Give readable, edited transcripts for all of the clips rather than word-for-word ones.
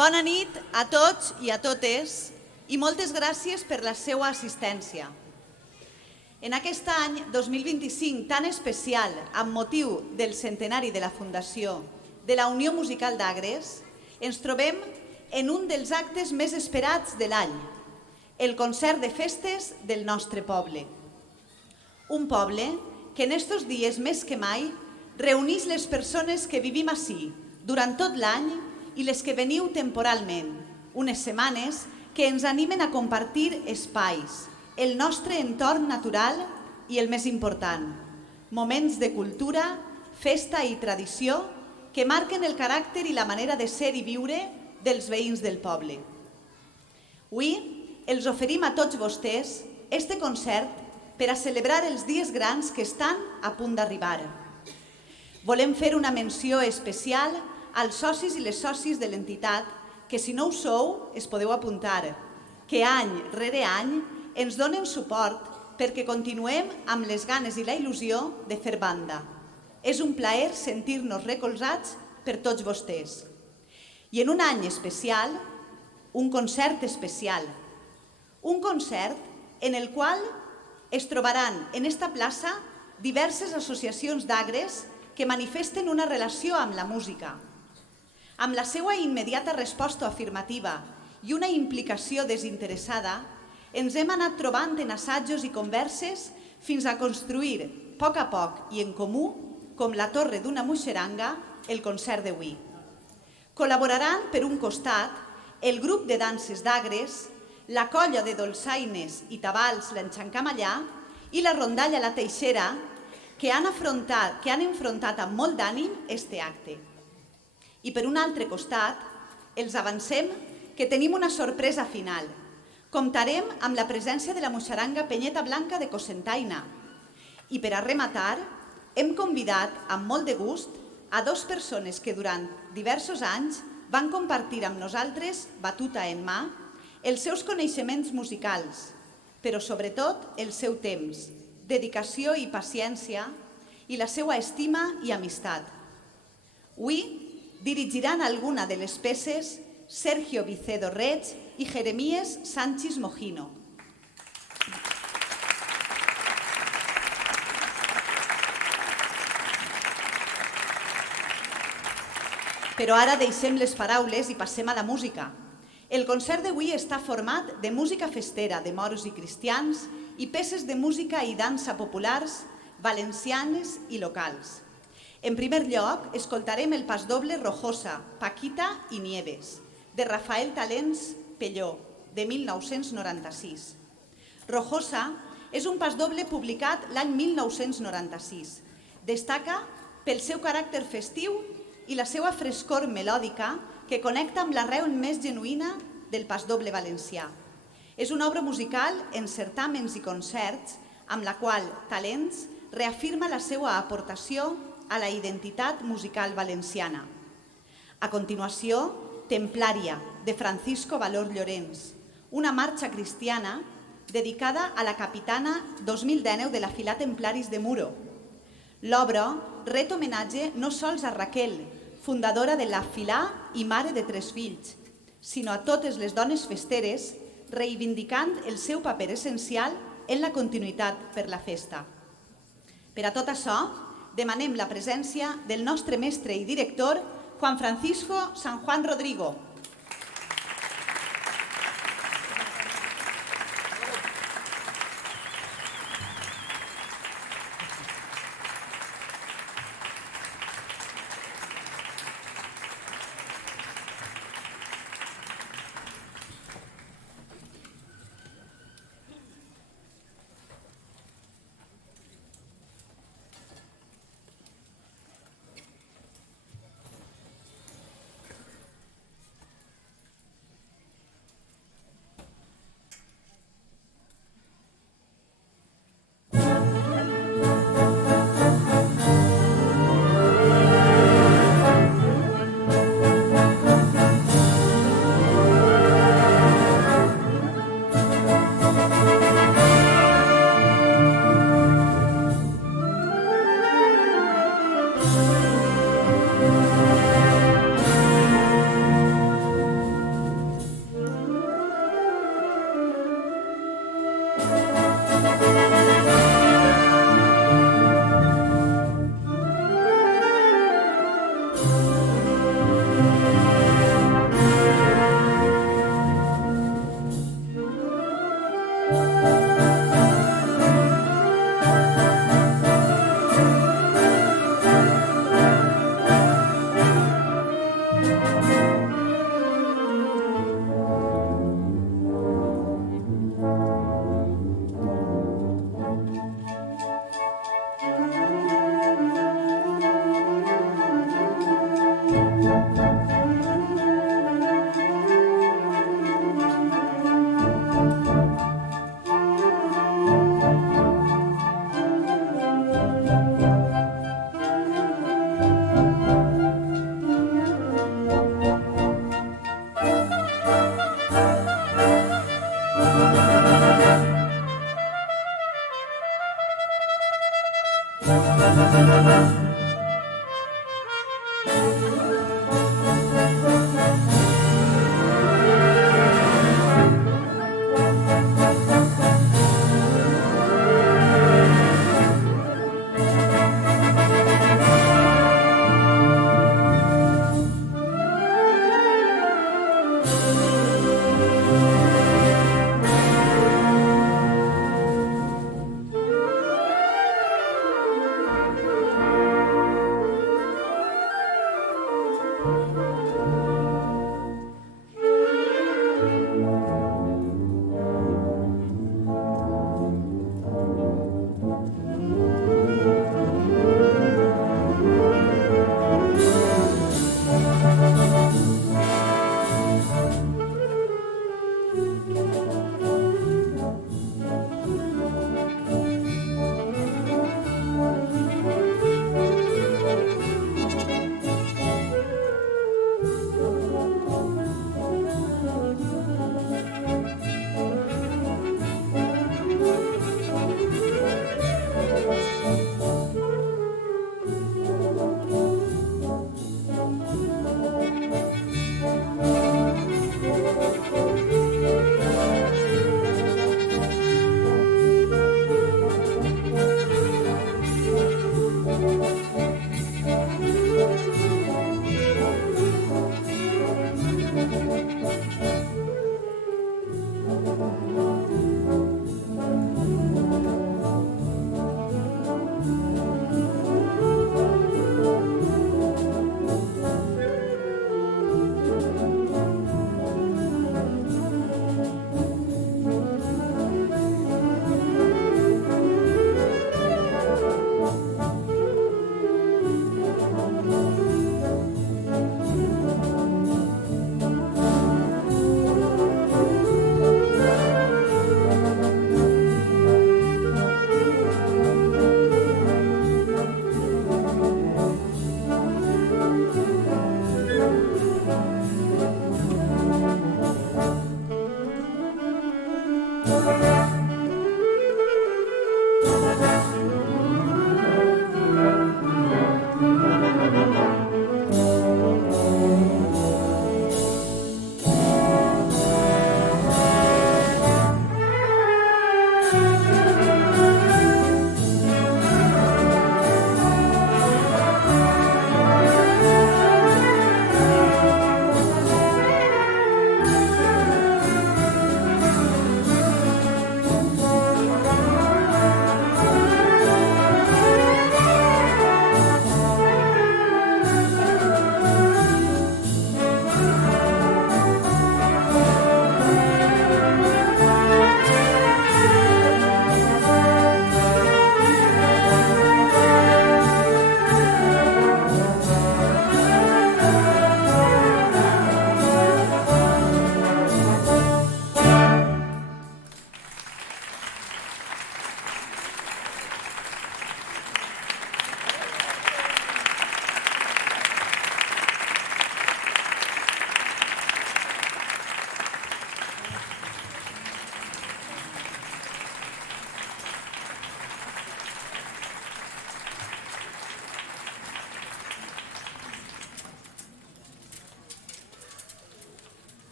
Bona nit a tots i a totes i moltes gràcies per la seva assistència. En aquest any 2025 tan especial amb motiu del centenari de la Fundació de la Unió Musical d'Agres, ens trobem en un dels actes més esperats de l'any, el concert de festes del nostre poble. Un poble que en estos dies més que mai reuneix les persones que vivim ací durant tot l'any i les que veniu temporalment, unes setmanes que ens animen a compartir espais, el nostre entorn natural i el més important, moments de cultura, festa i tradició que marquen el caràcter i la manera de ser i viure dels veïns del poble. Avui els oferim a tots vostès este concert per a celebrar els dies grans que estan a punt d'arribar. Volem fer una menció especial als socis i les socis de l'entitat que, si no ho sou, es podeu apuntar, que any rere any ens donen suport perquè continuem amb les ganes i la il·lusió de fer banda. És un plaer sentir-nos recolzats per tots vostès. I en un any especial, un concert especial. Un concert en el qual es trobaran en esta plaça diverses associacions d'Agres que manifesten una relació amb la música. Amb la seva immediata resposta afirmativa i una implicació desinteressada, ens hem anat trobant en assajos i converses fins a construir, a poc i en comú, com la torre d'una muixeranga, el concert d'avui. Col·laboraran, per un costat, el grup de danses d'Agres, la colla de dolçaines i tabals l'Enxancamallà i la rondalla La Teixera, que han enfrontat amb molt d'ànim este acte. I per un altre costat, els avancem que tenim una sorpresa final. Comptarem amb la presència de la muixeranga Penyeta Blanca de Cocentaina. I per a rematar, hem convidat amb molt de gust a dues persones que durant diversos anys van compartir amb nosaltres, batuta en mà, els seus coneixements musicals, però sobretot el seu temps, dedicació i paciència i la seva estima i amistat. Avui dirigiran alguna de les peces Sergio Vicedo Reig i Jeremías Sánchez Mojino. Però ara deixem les paraules i passem a la música. El concert d'avui està format de música festera de moros i cristians i peces de música i dansa populars, valencianes i locals. En primer lloc, escoltarem el pasdoble Rojosa, Paquita i Nieves, de Rafael Talens Pelló, de 1996. Rojosa és un pasdoble publicat l'any 1996. Destaca pel seu caràcter festiu i la seva frescor melòdica que connecta amb l'arrel més genuïna del pasdoble valencià. És una obra musical en certàmens i concerts amb la qual Talents reafirma la seva aportació a la identitat musical valenciana. A continuació, Templària, de Francisco Valor Llorens, una marxa cristiana dedicada a la capitana 2019 de la Filà Templaris de Muro. L'obra ret homenatge no sols a Raquel, fundadora de la Filà i mare de 3 fills, sinó a totes les dones festeres, reivindicant el seu paper essencial en la continuïtat per la festa. Per a tot això, demanem la presència del nostre mestre i director, Juan Francisco San Juan Rodrigo.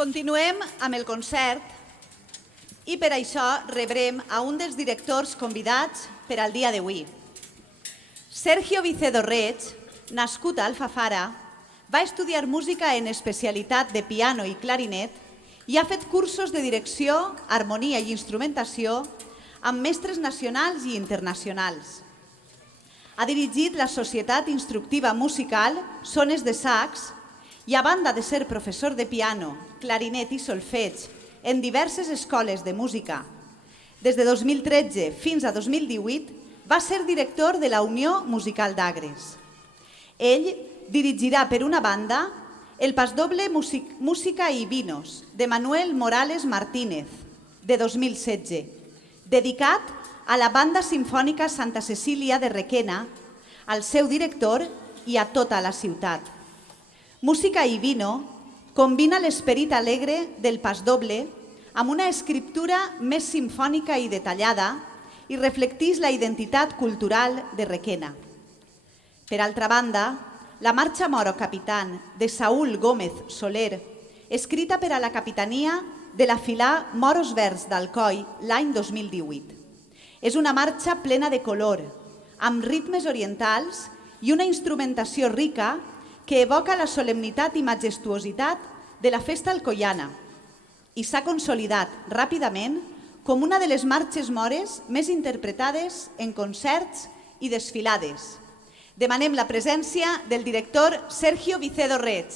Continuem amb el concert i per això rebrem a un dels directors convidats per al dia d'avui. Sergio Vicedo Reig, nascut a Alfafara, va estudiar música en especialitat de piano i clarinet i ha fet cursos de direcció, harmonia i instrumentació amb mestres nacionals i internacionals. Ha dirigit la Societat Instructiva Musical Sones de Sacs i, a banda de ser professor de piano, clarinet i solfeig en diverses escoles de música, des de 2013 fins a 2018 va ser director de la Unió Musical d'Agres. Ell dirigirà per una banda el pasdoble Música i Vinos de Manuel Morales Martínez, de 2016, dedicat a la Banda Simfònica Santa Cecília de Requena, al seu director i a tota la ciutat. Música i Vino combina l'esperit alegre del pasdoble amb una escriptura més simfònica i detallada i reflecteix la identitat cultural de Requena. Per altra banda, la Marxa Moro Capitán de Saúl Gómez Soler, escrita per a la capitania de la filà Moros Verds d'Alcoi l'any 2018. És una marxa plena de color, amb ritmes orientals i una instrumentació rica que evoca la solemnitat i majestuositat de la festa alcoiana i s'ha consolidat ràpidament com una de les marxes mores més interpretades en concerts i desfilades. Demanem la presència del director Sergio Vicedo Reig.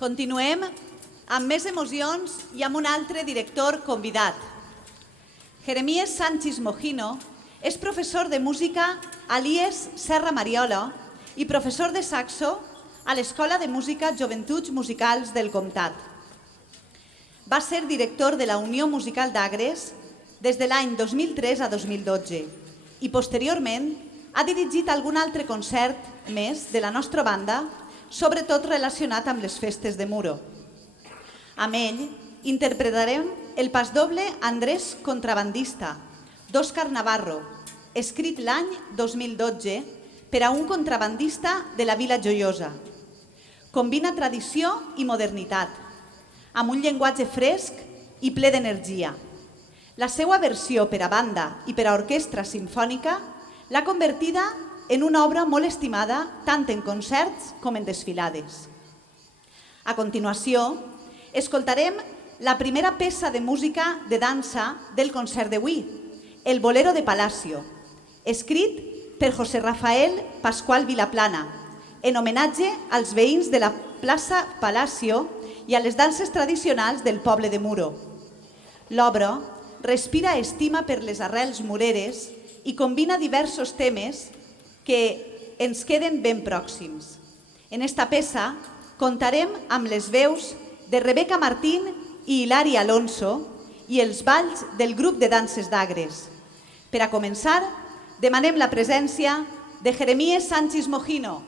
Continuem amb més emocions i amb un altre director convidat. Jeremies Sánchez Mojino és professor de música a l'IES Serra Mariola i professor de saxo a l'Escola de Música Joventuts Musicals del Comtat. Va ser director de la Unió Musical d'Agres des de l'any 2003 a 2012 i posteriorment ha dirigit algun altre concert més de la nostra banda, sobretot relacionat amb les festes de Muro. Amb ell interpretarem el pasdoble Andrés Contrabandista, d'Òscar Navarro, escrit l'any 2012 per a un contrabandista de la Vila Joiosa. Combina tradició i modernitat, amb un llenguatge fresc i ple d'energia. La seva versió per a banda i per a orquestra simfònica l'ha convertida en una obra molt estimada tant en concerts com en desfilades. A continuació, escoltarem la primera peça de música de dansa del concert d'avui, el Bolero de Palacio, escrit per José Rafael Pascual Vilaplana, en homenatge als veïns de la plaça Palacio i a les danses tradicionals del poble de Muro. L'obra respira estima per les arrels mureres i combina diversos temes que ens queden ben pròxims. En esta peça comptarem amb les veus de Rebeca Martín i Hilari Alonso i els balls del grup de danses d'Agres. Per a començar, demanem la presència de Jeremies Sánchez Mojino.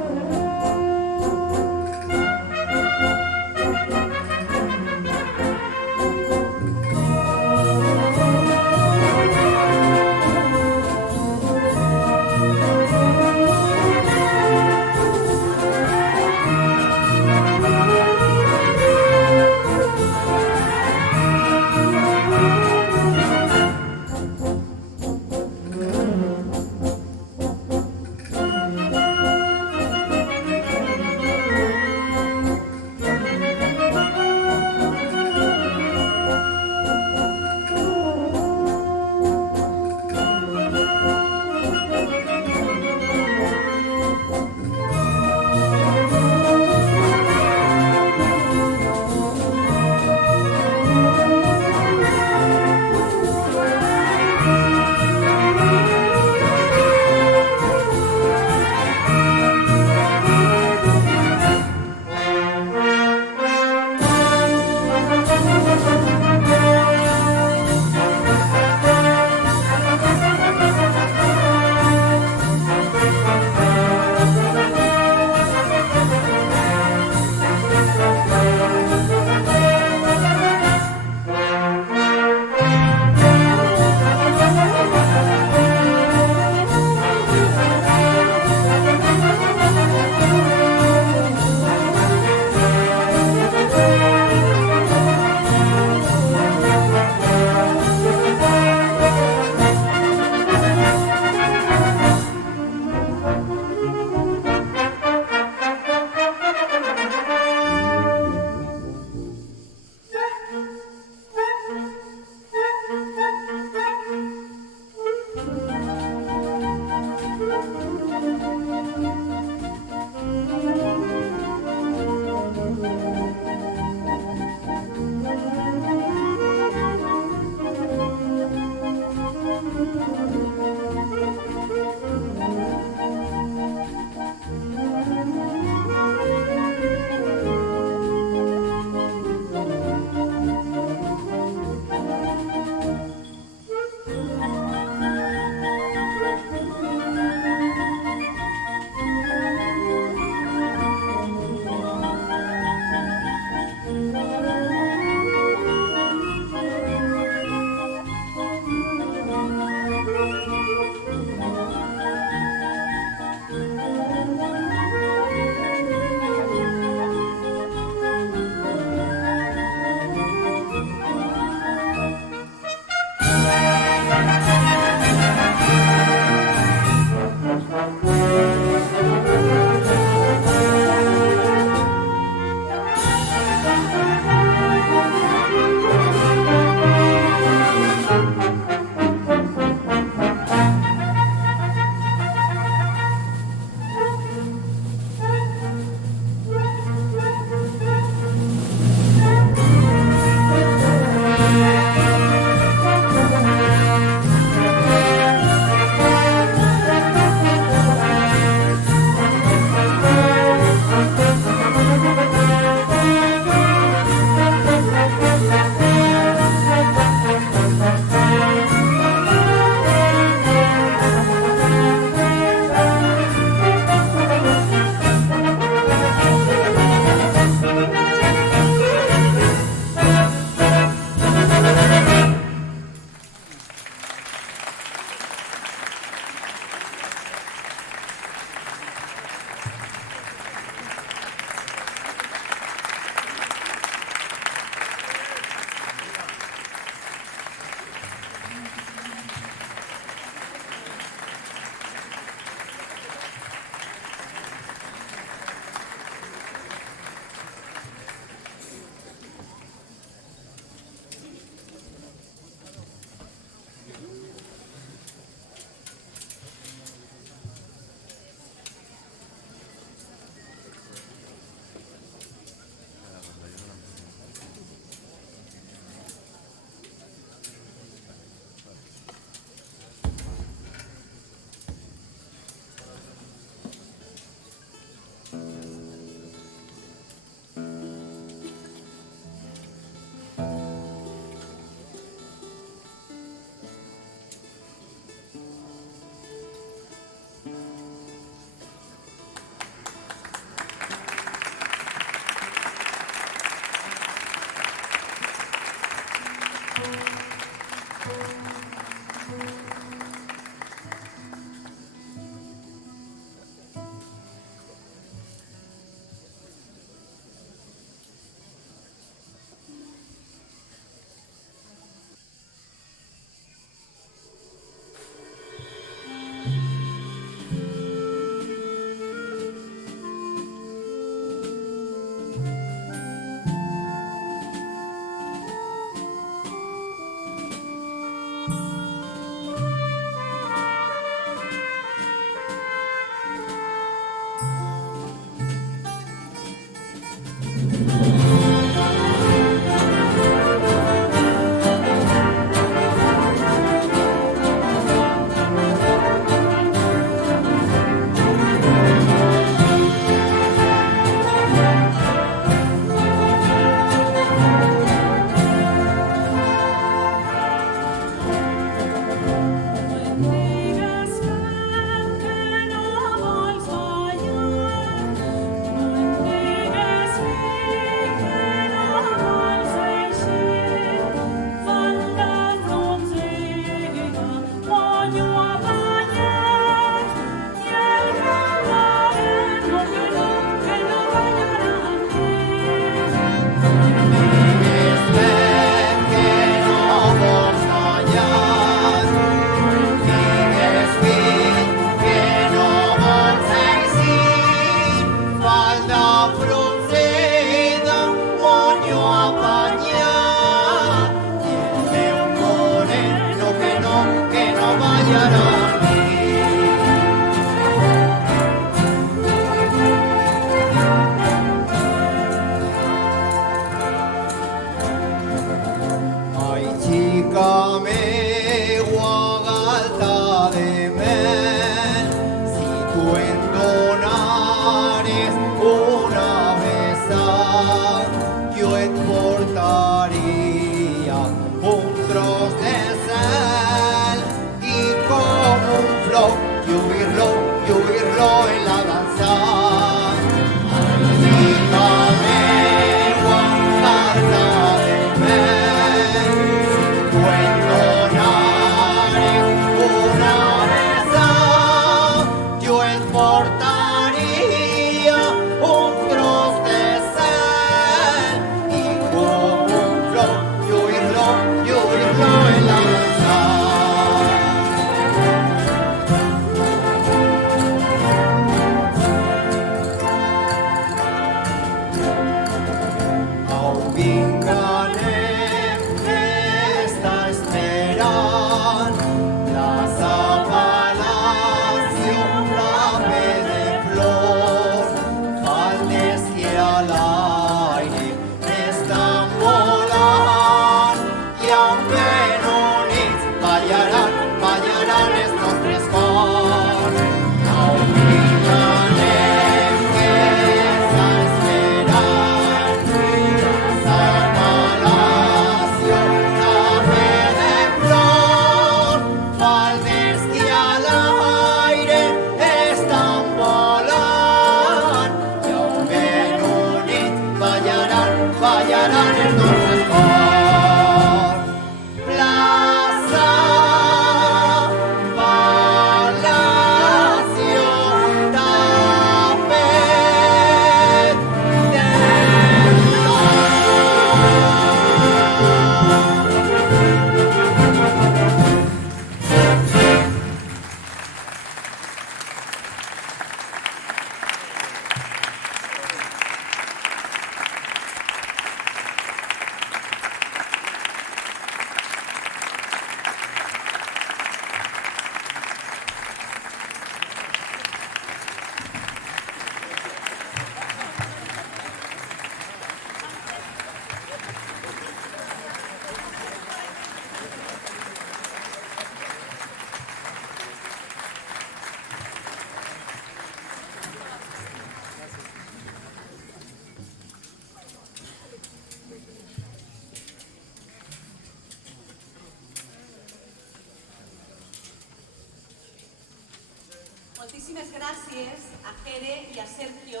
Moltíssimes gràcies a Jere i a Sergio,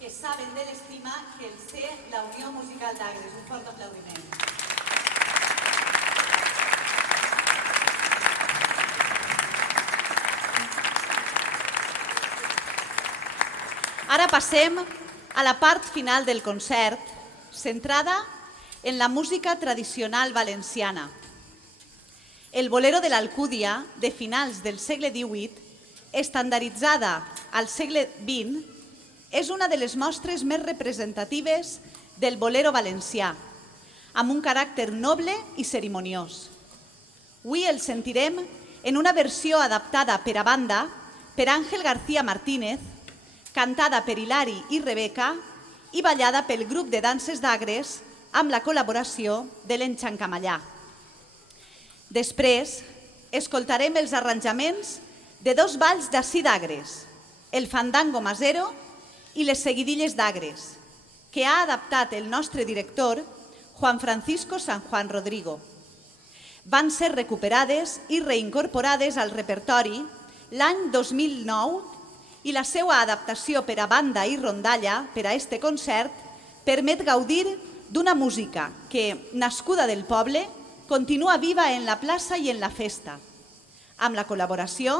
que saben de l'estima que els té la Unió Musical d'Agres. Un fort aplaudiment. Ara passem a la part final del concert, centrada en la música tradicional valenciana. El bolero de l'Alcúdia, de finals del segle XVIII, estandarditzada al segle XX, és una de les mostres més representatives del bolero valencià, amb un caràcter noble i cerimoniós. Avui el sentirem en una versió adaptada per a banda per Àngel García Martínez, cantada per Hilari i Rebeca i ballada pel grup de danses d'Agres amb la col·laboració de l'Enxancamallà. Després, escoltarem els arranjaments de dos balls d'ací d'Agres, el fandango masero i les seguidilles d'Agres, que ha adaptat el nostre director, Juan Francisco San Juan Rodrigo. Van ser recuperades i reincorporades al repertori l'any 2009 i la seva adaptació per a banda i rondalla per a este concert permet gaudir d'una música que, nascuda del poble, continua viva en la plaça i en la festa, amb la col·laboració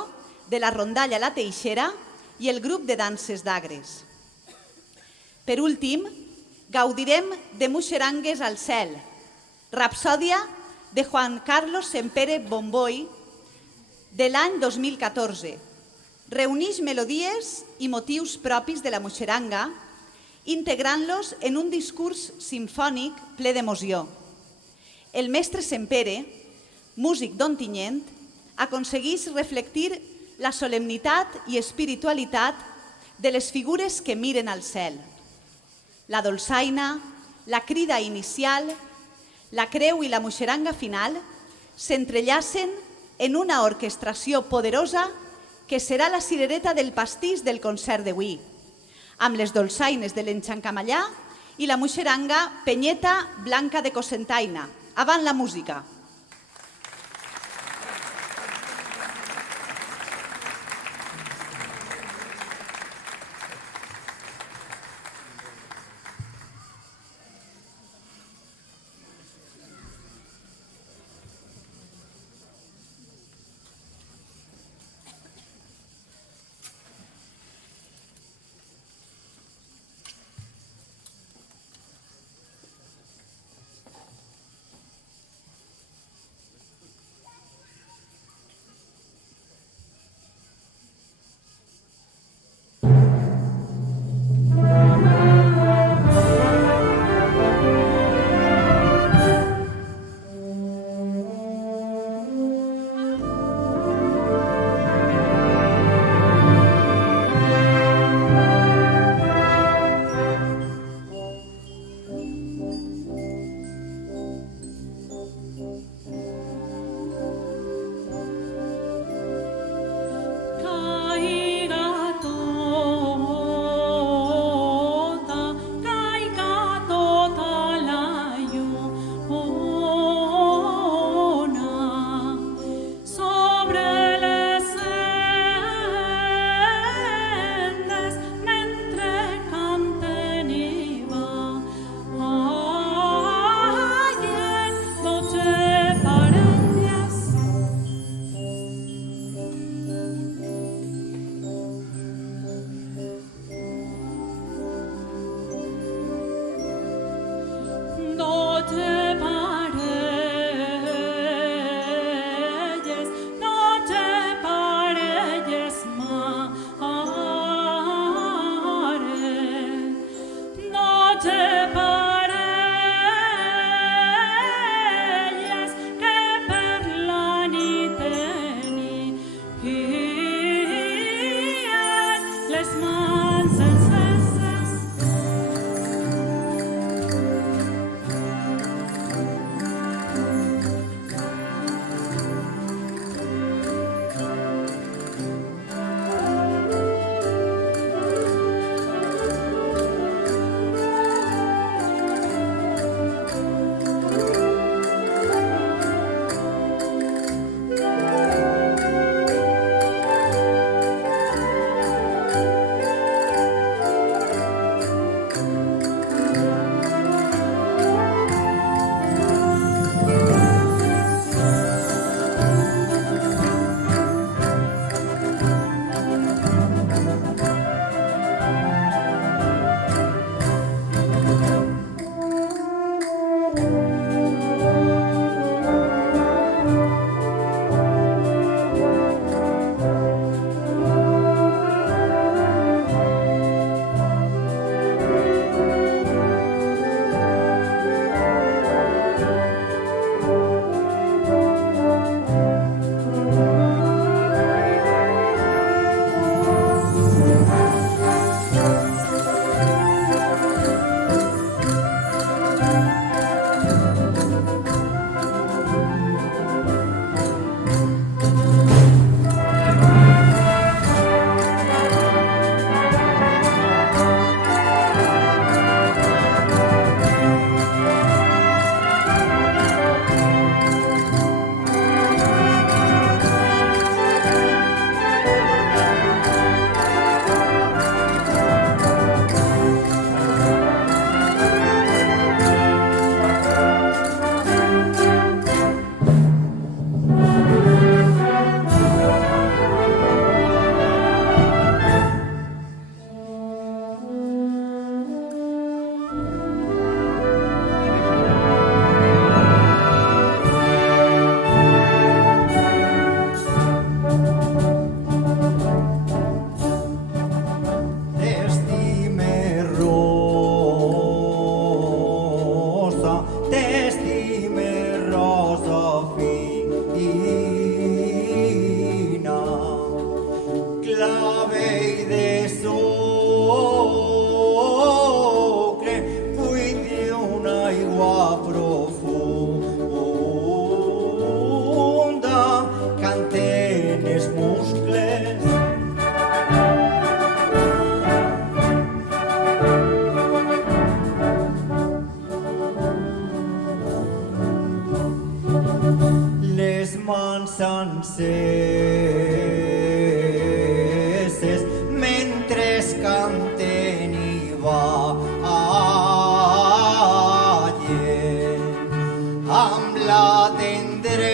de la rondalla La Teixera i el grup de danses d'Agres. Per últim, gaudirem de Muixerangues al cel, rapsòdia de Juan Carlos Sempere Bomboy de l'any 2014. Reunix melodies i motius propis de la muixeranga, integrant-los en un discurs simfònic ple d'emoció. El mestre Sempere, músic d'Ontinyent, aconseguís reflectir la solemnitat i espiritualitat de les figures que miren al cel. La dolçaina, la crida inicial, la creu i la moixeranga final s'entrellacen en una orquestració poderosa que serà la cirereta del pastís del concert d'avui, amb les dolçaines de l'Enxancamallà i la moixeranga Penyeta Blanca de Cocentaina. Avant la música. sucre, buidi una aigua profunda, canten els muscles. Les mans enceses mentre canten i ballen amb la tendresa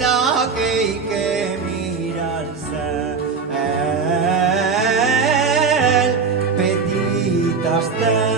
d'aquell que mira el cel, petit estel.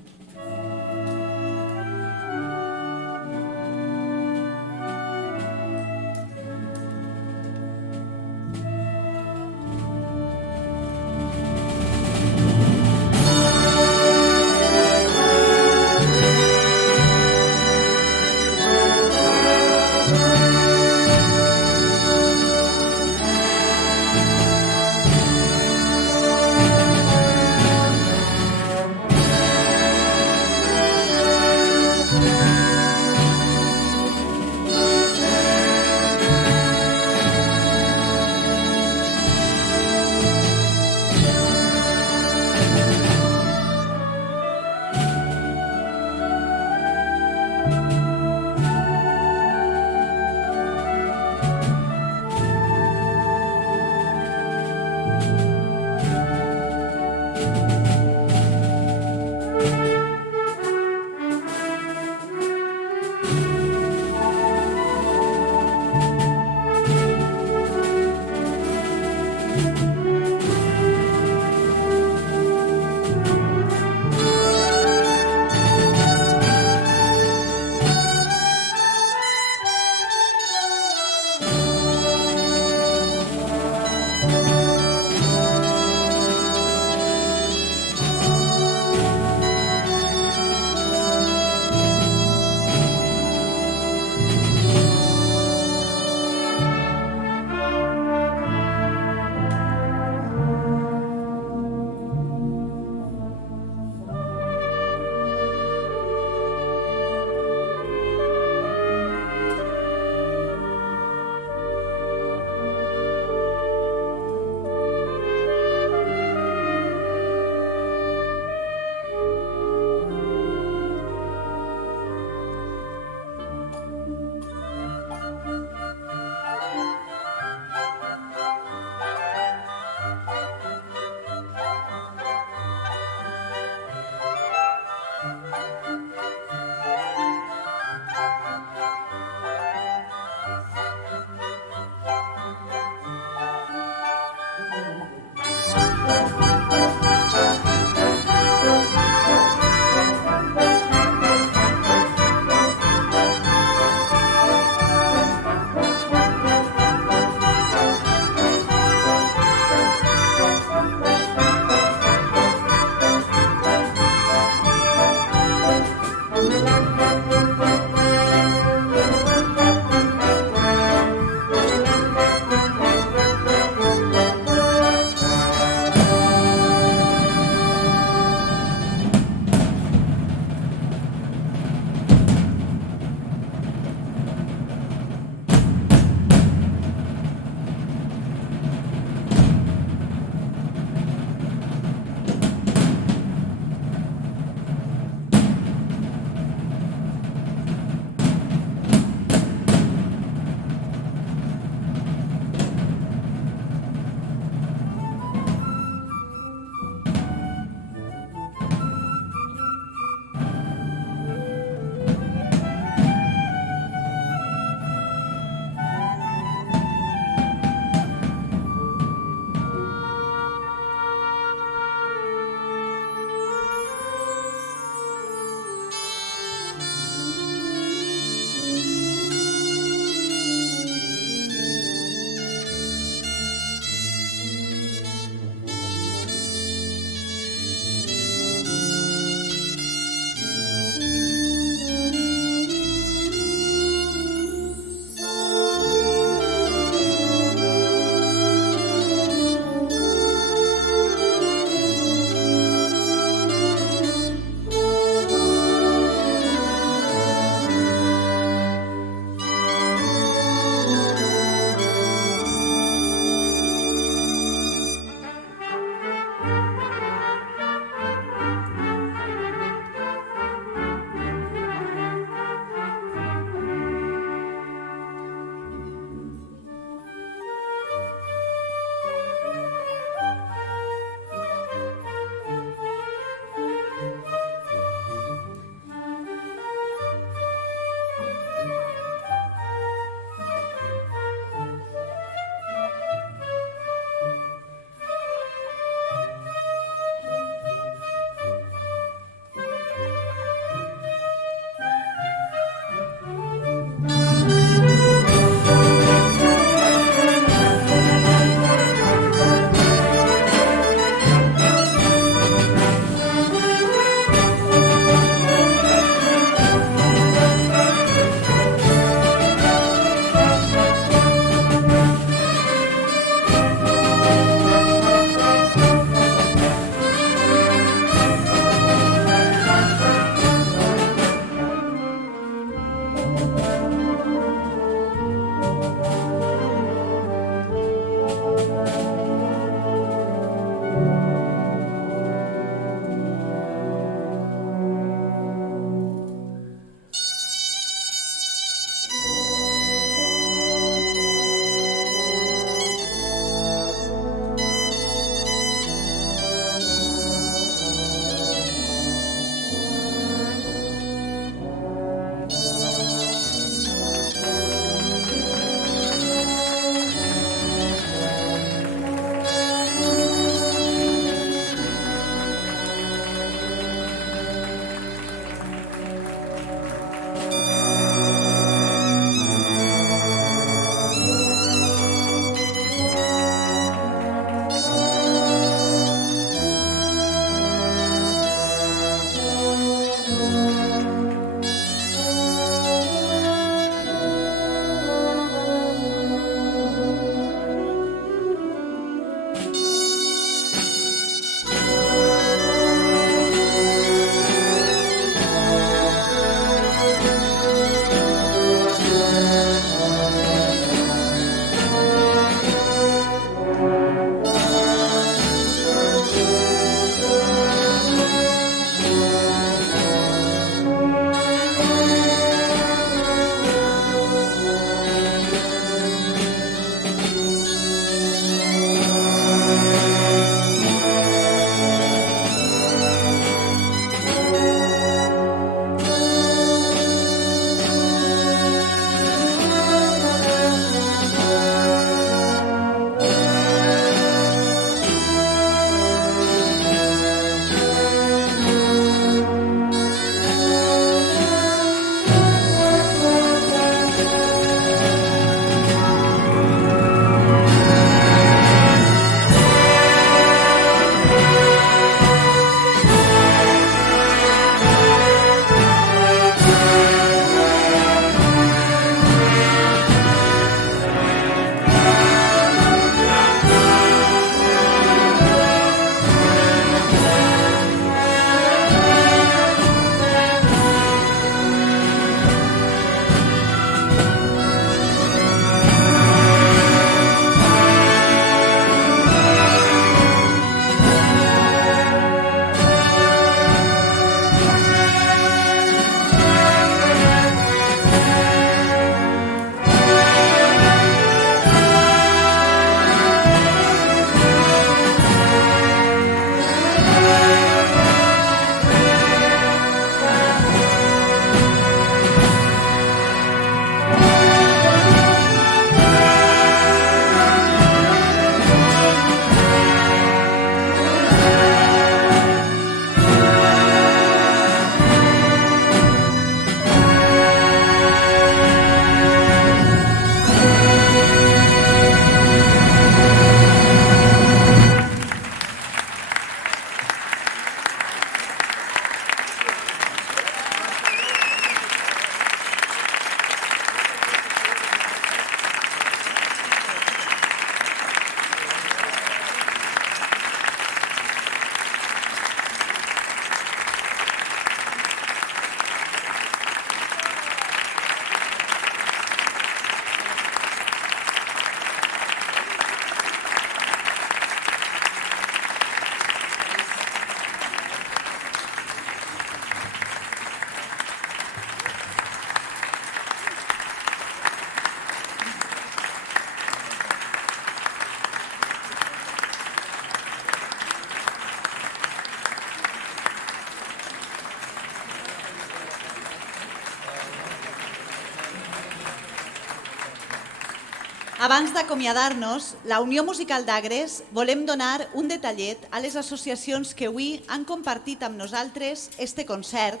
Abans d'acomiadar-nos, la Unió Musical d'Agres volem donar un detallet a les associacions que avui han compartit amb nosaltres este concert,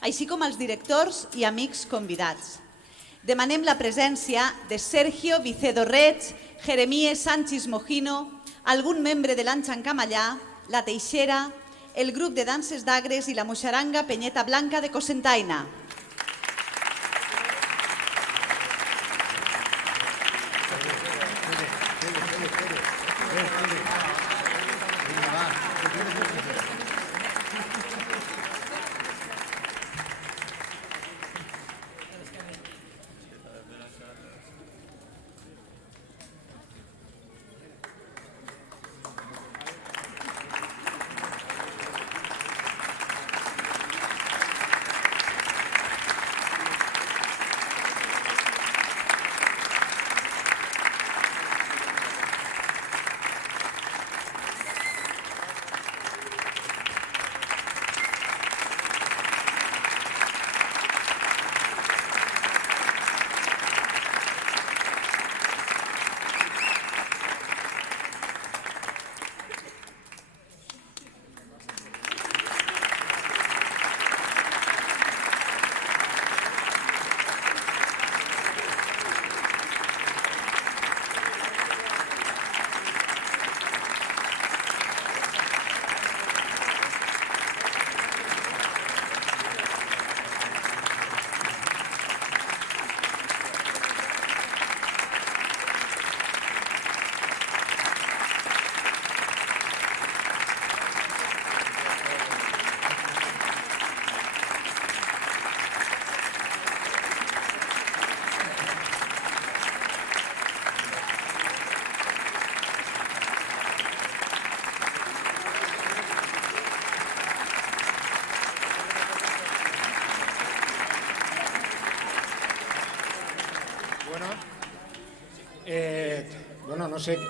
així com als directors i amics convidats. Demanem la presència de Sergio Vicedo Reig, Jeremías Sánchez Mojino, algun membre de l'Anxan Camallà, La Teixera, el grup de danses d'Agres i la moixaranga Penyeta Blanca de Cocentaina.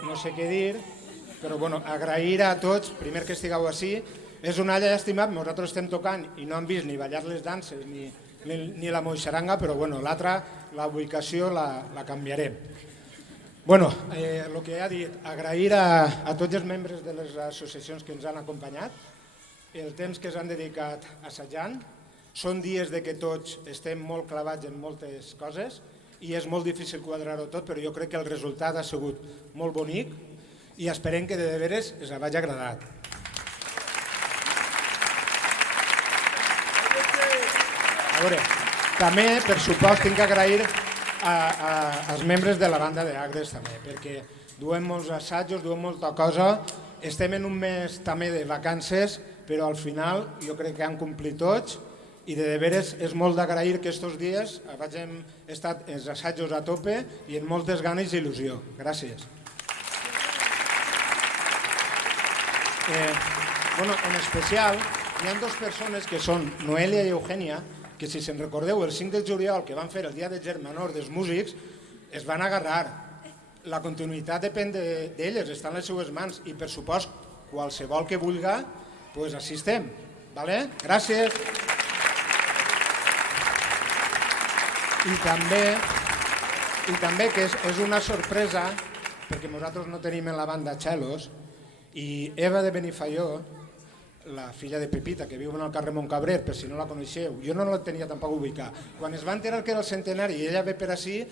No sé què dir, però agrair a tots, primer que estigueu així. És una llàstima, nosaltres estem tocant i no hem vist ni ballar les danses ni la moixaranga, però l'altra, la ubicació la canviarem. El que ha dit, agrair a tots els membres de les associacions que ens han acompanyat, el temps que s'han dedicat assajant. Són dies que tots estem molt clavats en moltes coses, i és molt difícil quadrar-ho tot, però jo crec que el resultat ha sigut molt bonic i esperem que de veres us hagi agradat. A veure, també, per supost, tinc que agrair als membres de la banda d'Agres també, perquè duem molts assajos, duem molta cosa, estem en un mes també de vacances, però al final jo crec que han complit tots. I de veres és molt d'agrair que aquests dies hagin estat els assajos a tope i amb moltes ganes i il·lusió. Gràcies. En especial, hi ha dues persones que són Noelia i Eugènia, que si se'n recordeu, el 5 de juliol que van fer el dia de Germanor dels músics, es van agarrar. La continuïtat depèn d'elles, està en les seues mans i per supost qualsevol que vulgui, així estem. Gràcies. I també que és una sorpresa, perquè nosaltres no tenim en la banda Xelos, i Eva de Benifaió, la filla de Pepita, que viu en el carrer Montcabrer, per si no la coneixeu, jo no la tenia tampoc ubicar. Quan es va enterar que era el centenari i ella ve per ací,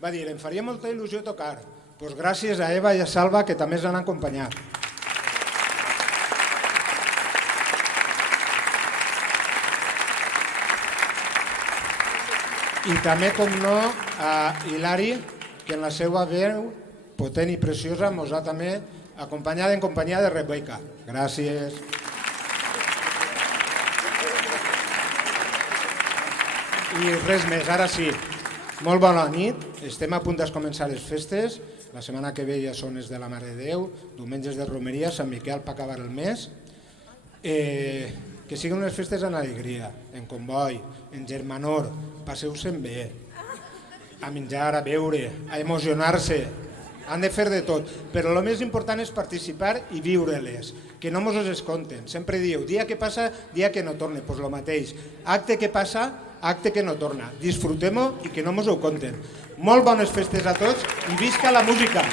va dir, em faria molta il·lusió tocar. Doncs gràcies a Eva i a Salva, que també ens han acompanyat. I també, com no, a Hilari, que en la seva veu potent i preciosa ens ha també acompanyat en companyia de Rebeca. Gràcies. I res més, ara sí, molt bona nit, estem a punt de començar les festes, la setmana que ve ja són els de la Mare de Déu, diumenges de romeria, Sant Miquel per acabar el mes, que siguin unes festes en alegria, en comboi, en germanor, passeu-se'n bé, a menjar, a beure, a emocionar-se, han de fer de tot, però el més important és participar i viure-les, que no mos es conten. Sempre dieu, dia que passa, dia que no torna, doncs el mateix. Acte que passa, acte que no torna. Disfrutem-ho i que no mos ho conten. Molt bones festes a tots i visca la música!